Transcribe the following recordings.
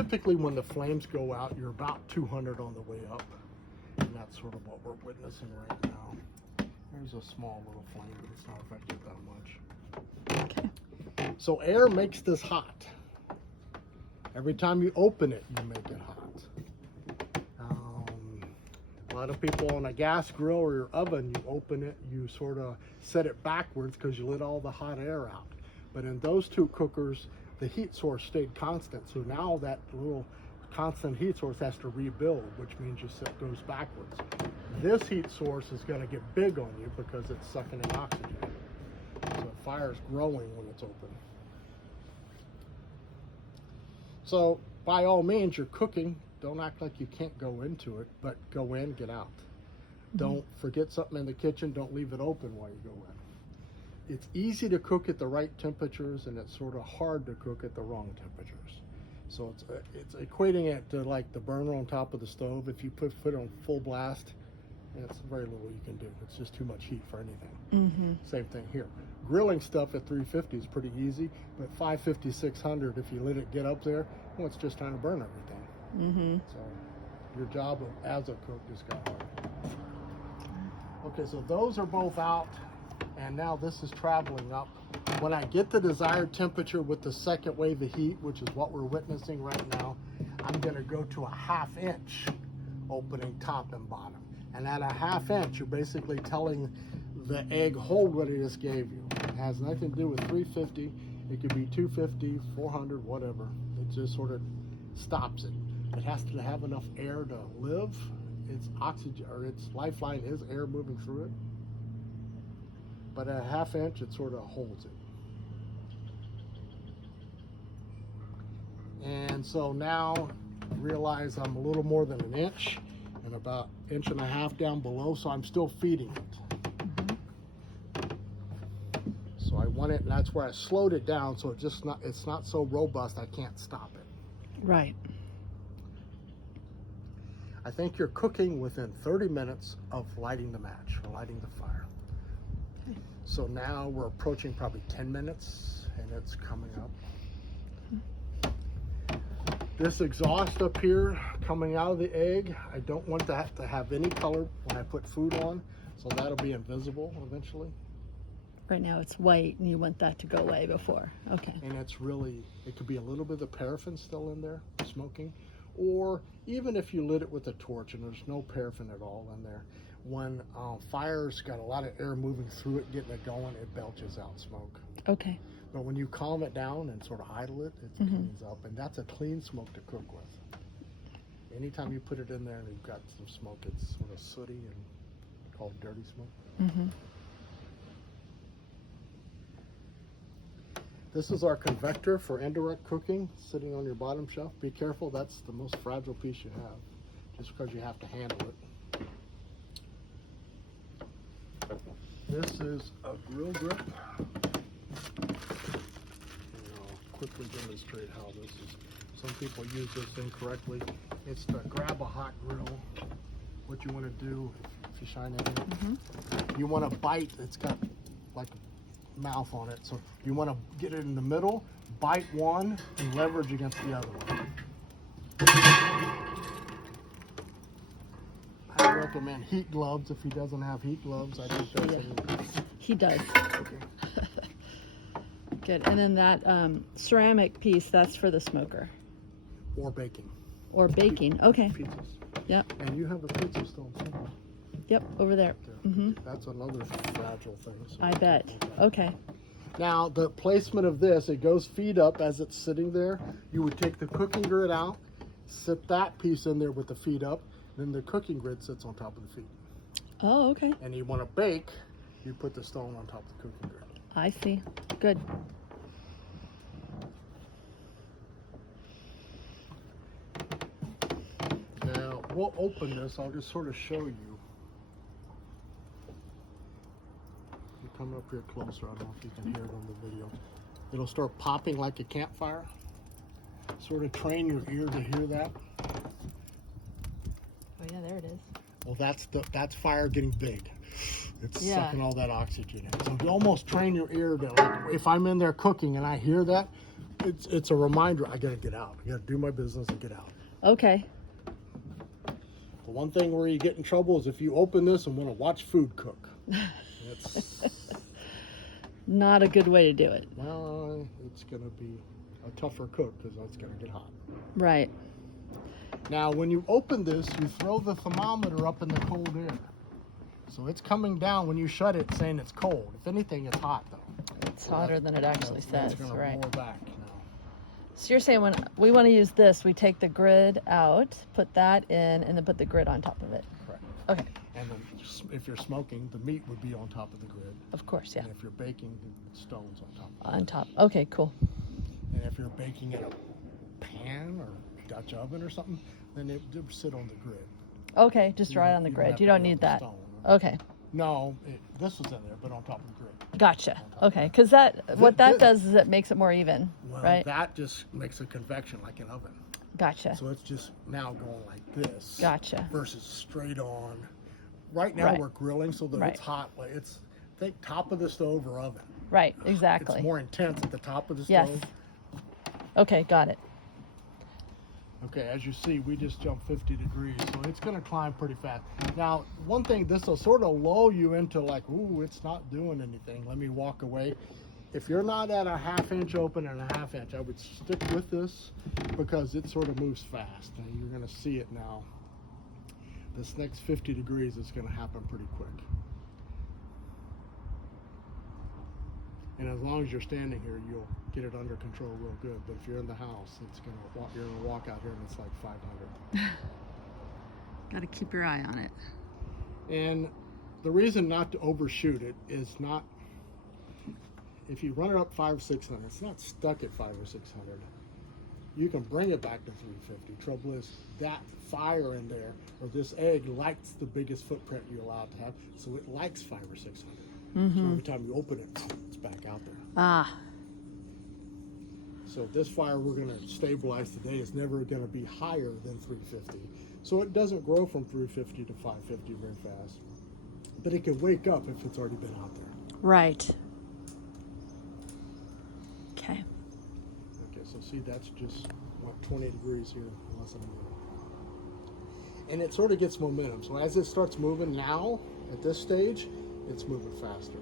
Typically when the flames go out, you're about 200 on the way up. And that's sort of what we're witnessing right now. There's a small little flame, but it's not affected that much. Okay. So air makes this hot. Every time you open it, you make it hot. A lot of people on a gas grill or your oven, you open it, you sort of set it backwards because you let all the hot air out. But in those two cookers, the heat source stayed constant. So now that little constant heat source has to rebuild, which means it goes backwards. This heat source is going to get big on you because it's sucking in oxygen. So the fire is growing when it's open. So by all means, you're cooking. Don't act like you can't go into it, but go in, get out. Don't forget something in the kitchen. Don't leave it open while you go in. It's easy to cook at the right temperatures, and it's sort of hard to cook at the wrong temperatures. So it's equating it to like the burner on top of the stove. If you put it on full blast, it's very little you can do. It's just too much heat for anything. Same thing here. Grilling stuff at 350 is pretty easy, but 550, 600, if you let it get up there, well, it's just trying to burn everything. So your job as a cook just got hard. Okay, so those are both out, and now this is traveling up. When I get the desired temperature with the second wave of heat, which is what we're witnessing right now, I'm going to go to a 1/2 inch opening top and bottom. And at a 1/2 inch, you're basically telling the egg, hold what it just gave you. It has nothing to do with 350. It could be 250, 400, whatever. It just sort of stops it. It has to have enough air to live. Its oxygen, or its lifeline is air moving through it. But at a 1/2 inch, it sort of holds it. And so now realize I'm a little more than an inch and about 1.5 inches down below, so I'm still feeding it. So I want it, and that's where I slowed it down, so it's not so robust I can't stop it. Right. I think you're cooking within 30 minutes of lighting the match or lighting the fire. Okay. So now we're approaching probably 10 minutes and it's coming up. This exhaust up here coming out of the egg, I don't want that to have any color when I put food on, so that'll be invisible eventually. Right now it's white and you want that to go away before. Okay. And it's really, it could be a little bit of paraffin still in there, smoking. Or even if you lit it with a torch and there's no paraffin at all in there, when fire's got a lot of air moving through it, getting it going, it belches out smoke. Okay. But when you calm it down and sort of idle it, it cleans up, and that's a clean smoke to cook with. Anytime you put it in there and you've got some smoke, it's sort of sooty and called dirty smoke. This is our convector for indirect cooking, sitting on your bottom shelf. Be careful, that's the most fragile piece you have, just because you have to handle it. This is a grill grip. And I'll quickly demonstrate how this is. Some people use this incorrectly. It's to grab a hot grill. What you want to do, if you shine it in, you want to bite, it's got like mouth on it, so you want to get it in the middle, bite one and leverage against the other one. I recommend heat gloves if he doesn't have heat gloves. I think that's He does. Okay. Good. And then that ceramic piece, that's for the smoker. Or baking. Or baking. Okay. Pizzas. Yep. And you have a pizza stone somewhere. Yep. Over there. That's another fragile thing. So I bet. Okay. Now the placement of this, it goes feet up as it's sitting there. You would take the cooking grid out, sit that piece in there with the feet up, then the cooking grid sits on top of the feet. Oh, okay. And you want to bake, you put the stone on top of the cooking grid. I see. Good. Now we'll open this. I'll just sort of show you. You come up here closer. I don't know if you can hear it on the video. It'll start popping like a campfire. Sort of train your ear to hear that. Oh yeah, there it is. Well, that's fire getting big. It's Yeah. sucking all that oxygen in. So you almost train your ear to, like, if I'm in there cooking and I hear that, it's a reminder. I gotta get out. I gotta do my business and get out. Okay. The one thing where you get in trouble is if you open this and want to watch food cook. It's Not a good way to do it. well, it's gonna be a tougher cook because it's gonna get hot. Right. Now, when you open this, you throw the thermometer up in the cold air. So it's coming down when you shut it, saying it's cold. If anything, it's hot though. It's hotter than it actually says, It's gonna right? roar back now. So you're saying when we want to use this, we take the grid out, put that in, and then put the grid on top of it. Correct. Okay. And then if you're smoking, the meat would be on top of the grid. Of course, yeah. And if you're baking, the stone's on top. On top. Okay, cool. And if you're baking in a pan or Dutch oven or something, then it would sit on the grid. Okay, just You right don't- on the you grid. have You to don't go on need the that. stone. Okay. No, this was in there, but on top of the grid. Gotcha. Okay, because what that does is it makes it more even, Well, right? that just makes a convection like an oven. Gotcha. So it's just now going like this. Gotcha. Versus straight on. Right now Right. we're grilling so that Right. it's hot. Like it's think top of the stove or oven. Right, exactly. It's more intense at the top of the Yes. stove. Okay, got it. Okay, as you see, we just jumped 50 degrees, so it's going to climb pretty fast. Now, one thing, this will sort of lull you into like, ooh, it's not doing anything. Let me walk away. If you're not at a 1/2 inch open and a 1/2 inch, I would stick with this because it sort of moves fast. And you're going to see it now. This next 50 degrees is going to happen pretty quick. And as long as you're standing here, you'll get it under control real good. But if you're in the house, you're gonna walk out here and it's like 500. Got to keep your eye on it. And the reason not to overshoot it is not, if you run it up 500 or 600, it's not stuck at 500 or 600. You can bring it back to 350. Trouble is that fire in there, or this egg likes the biggest footprint you're allowed to have, so it likes 500 or 600. So every time you open it, it's back out there. Ah, So this fire we're going to stabilize today is never going to be higher than 350. So it doesn't grow from 350 to 550 very fast. But it can wake up if it's already been out there. right. Okay. Okay, so see, that's just what 20 degrees here, less than a minute. And it sort of gets momentum. So as it starts moving now, at this stage, it's moving faster.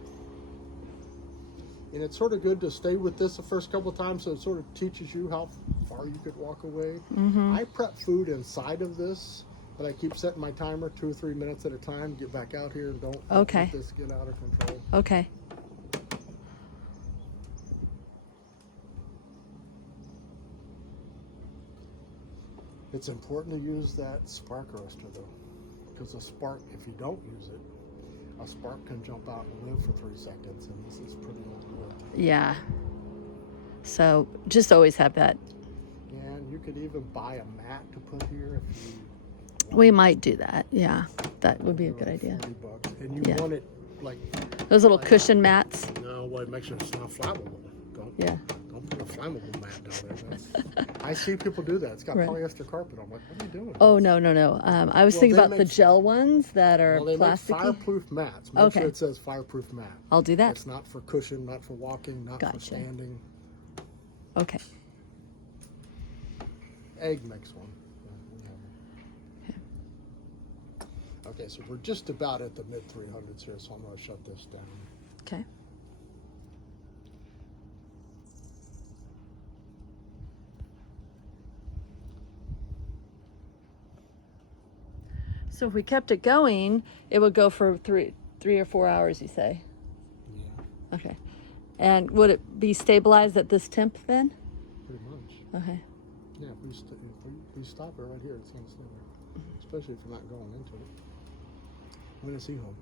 And it's sort of good to stay with this the first couple of times, so it sort of teaches you how far you could walk away. I prep food inside of this, but I keep setting my timer 2 or 3 minutes at a time. Get back out here and don't Okay. let this get out of control. Okay. It's important to use that spark arrestor though, because a spark, if you don't use it, a spark can jump out and live for 3 seconds, and this is pretty old wood. Yeah. So just always have that. And you could even buy a mat to put here if you We might do that. Yeah. That would be a good like idea. $40. And you Yeah. want it like, Those little cushion mats. no, well, make sure it's not flammable. Yeah. Don't put a flammable mat down there. I see people do that. It's got Right. polyester carpet. I'm like, what are you doing? Oh, no, no, no. I was Well, thinking they about the make- gel ones that are Well, they make plasticky. fireproof mats. Make Okay. sure it says fireproof mat. I'll do that. It's not for cushion, not for walking, not for Gotcha. standing. Okay. Egg makes one. Yeah, we have one. Okay, so we're just about at the mid 300s here, so I'm going to shut this down. Okay. So if we kept it going, it would go for three or 4 hours, you say? Yeah, Okay. And would it be stabilized at this temp then? pretty much. Okay. Yeah, if we stop it right here, it's going to stay there. Especially if you're not going into it. When is he home?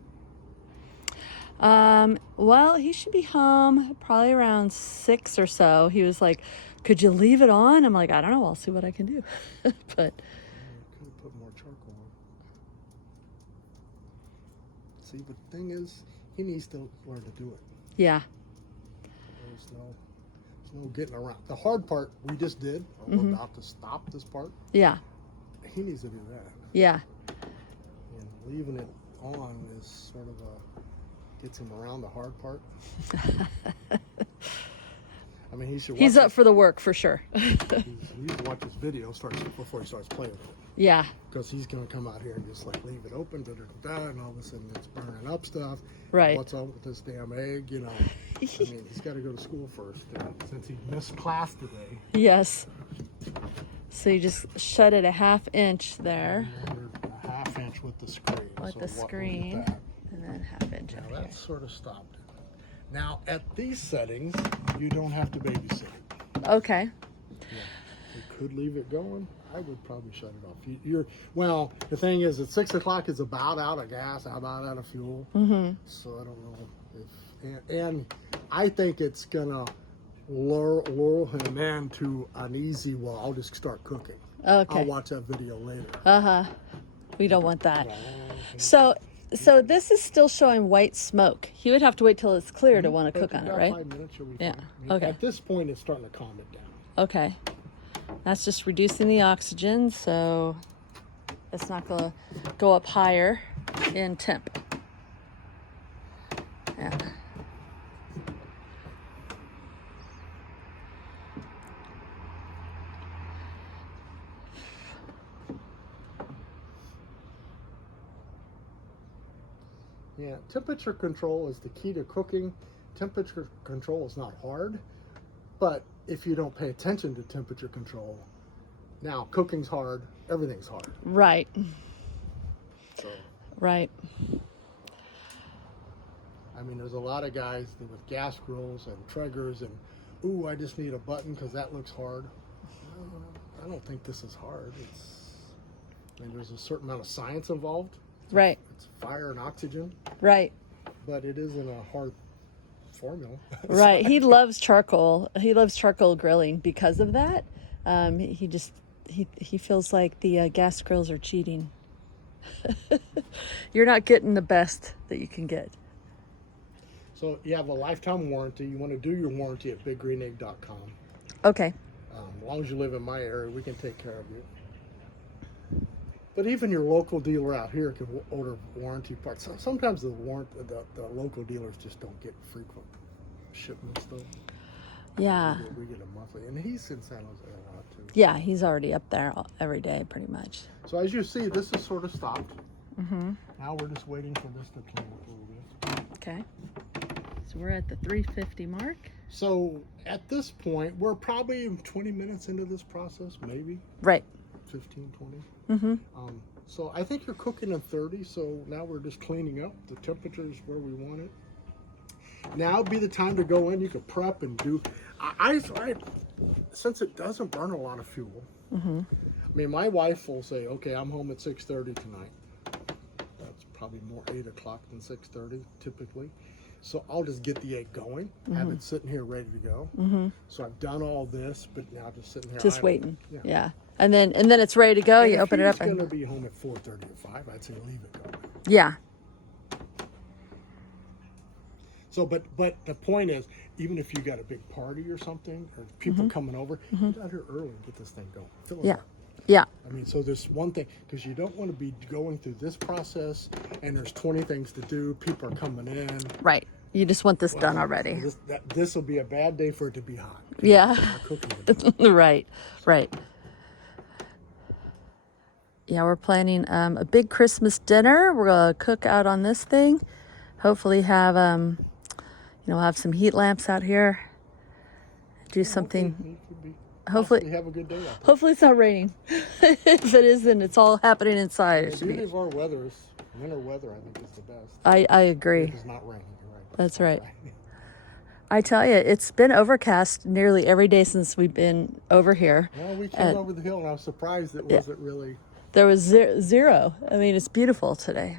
Well, he should be home probably around 6 or so. He was like, could you leave it on? I'm like, I don't know. I'll see what I can do. But Could have put more charcoal on. See, but the thing is, he needs to learn to do it. yeah. There's no getting around. The hard part we just did. We're about to stop this part. Yeah. He needs to do that. Yeah. And leaving it on is sort of gets him around the hard part. I mean, he should. He's watch up for the work for sure. He should watch this video before he starts playing with it. Yeah. Because he's going to come out here and just like leave it open, and all of a sudden it's burning up stuff. Right. What's up with this damn egg? You know, I mean, he's got to go to school first. Since he missed class today. Yes. So you just shut it a 1/2 inch there. And a 1/2 inch with the screen. With So the what- screen. with that. And then 1/2 inch Now up here. that's sort of stopped it. Now at these settings, you don't have to babysit it. Okay. You could leave it going. I would probably shut it off. Well, the thing is, at 6 o'clock is about out of gas, about out of fuel. Mm-hmm. So I don't know if, and I think it's gonna lure him into an easy. Well, I'll just start cooking. Okay. I'll watch that video later. Uh-huh. We don't want that. So this is still showing white smoke. He would have to wait till it's clear to want to cook on it, About right? 5 minutes, you'll be Yeah. fine. I mean, Okay. At this point, it's starting to calm it down. Okay. That's just reducing the oxygen, so it's not going to go up higher in temp. Yeah. Yeah, temperature control is the key to cooking. Temperature control is not hard, but if you don't pay attention to temperature control, now cooking's hard, everything's hard. Right. So, Right. I mean, there's a lot of guys with gas grills and Traegers and, ooh, I just need a button because that looks hard. No, I don't think this is hard. I mean, there's a certain amount of science involved. Right. It's fire and oxygen, Right. but it isn't a hard formula. Right. He loves charcoal. He loves charcoal grilling because of that. He feels like the gas grills are cheating. You're not getting the best that you can get. So you have a lifetime warranty. You want to do your warranty at biggreenegg.com. Okay. As long as you live in my area, we can take care of you. But even your local dealer out here can order warranty parts. Sometimes the local dealers just don't get frequent shipments, though. Yeah. We get a monthly, and he's in San Jose a lot too. Yeah, he's already up there every day, pretty much. So as you see, this is sort of stopped. Mm-hmm. Now we're just waiting for this to clean up a little bit. Okay. So we're at the 350 mark. So at this point, we're probably 20 minutes into this process, maybe Right. 15, 20. Mm-hmm. So I think you're cooking in 30. So now we're just cleaning up. The temperature is where we want it. Now would be the time to go in. You can prep and do. I since it doesn't burn a lot of fuel. Mm-hmm. I mean, my wife will say, "Okay, I'm home at 6:30 tonight." That's probably more 8 o'clock than 6:30 typically. So I'll just get the egg going, have it sitting here ready to go. Mm-hmm. So I've done all this, but now just sitting here. Just idle. waiting. Yeah. Yeah. And then it's ready to go. And You if open he it was up and going to be home at 4:30 or 5, I'd say leave it going. yeah. So, but the point is, even if you got a big party or something, or people coming over, get out here early and get this thing going. Fill it Yeah. up. Yeah. I mean, so there's one thing, because you don't want to be going through this process, and there's 20 things to do. People are coming in. Right. You just want this done already. This will be a bad day for it to be hot. Yeah. Our cooking will be- Right. Right. Yeah, we're planning a big Christmas dinner. We're gonna cook out on this thing. Hopefully have have some heat lamps out here. Do something. Hopefully have a good day out there. Hopefully it's not raining. If it is, then it's all happening inside. It The should beauty be. of our weather is winter weather. I think is the best. I agree. It's not raining. You're right. That's right. I tell you, it's been overcast nearly every day since we've been over here. Well, we came over the hill, and I was surprised it wasn't really. There was zero. I mean, it's beautiful today.